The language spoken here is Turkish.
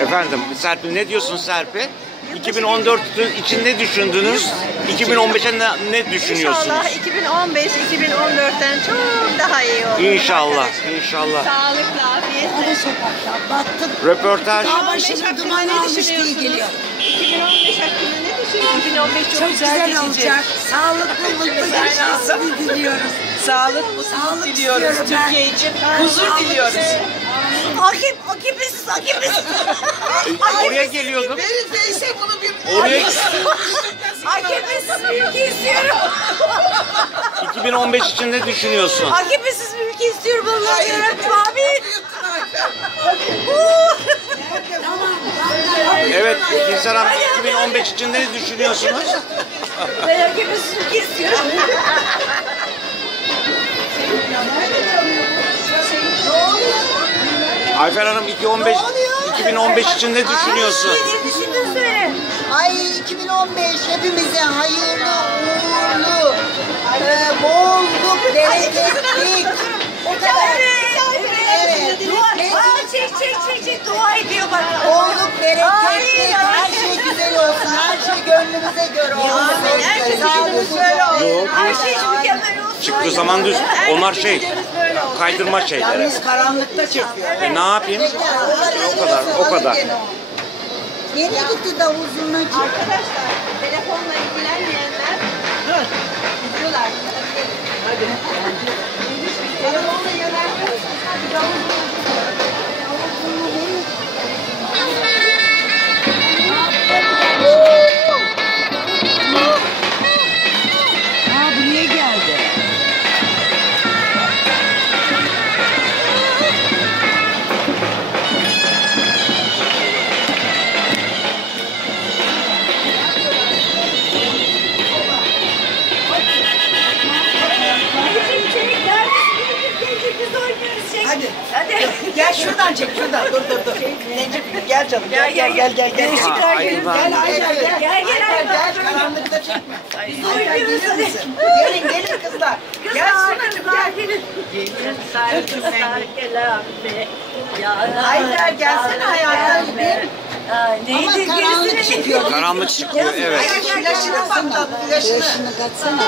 Efendim Serpil, ne diyorsun Serpil? 2014 için ne düşündünüz? 2015'e ne düşünüyorsunuz? İnşallah 2015, 2014'ten çok daha iyi olur. İnşallah, inşallah. Sağlıkla, afiyetle. Röportaj. Dağ başına duman almış diye geliyor. 2015 hakkında ne düşünüyorsunuz? 2015 Çok güzel olacak. Sağlıklı, mutlu geçmesini diliyoruz. Sağlık, mutluluk diliyoruz Türkiye için. Huzur diliyoruz. Akipsiz. Oraya geliyordum. Neredeyse bunu bir... Oraya... Akipsiz bir ülke istiyorum. 2015 için ne düşünüyorsun? Akipsiz bir ülke istiyorum Allah'ım yarabbim abi. Evet, Gülser Hanım, 2015 için ne düşünüyorsunuz? Ben akipsiz ülke istiyorum. Ayfer Hanım, 2015 için ne düşünüyorsun? Ne düşündün söyle. Ay 2015 hepimize hayırlı, uğurlu, bolluk, bereketlik. O kadar. Evet. Çek. Dua ediyor bak. Bolluk, bereketlik, her şey güzel olsun, her şey gönlümüze göre olsun. Yok, Her şey mükemmel olsun. çıktığı zaman düz. Onlar kaydırma şeyleri. Biz karanlıkta çekiyor. Ne yapayım? O kadar. Nereye gitti davul zurnacı? Arkadaşlar, telefonla ilgilenmeyenler izliyorlar. Hadi. Telefonla yönelmiyoruz. Hadi davul. Buraya geldi. Hadi. Hadi. Gel şuradan çek, şuradan. Dur. Necip gel canım. Gel. Gel Ayfer gel. Karanlıkta çekme. Ayfer gelir misin? Gelin kızlar. Gel Sunacığım gel. Ayfer gelsene hayatım. Neydi? Karanlık çıkıyor. Karanlık çıkıyor, evet. Flaşını patlat, flaşını. Yaşını katsana.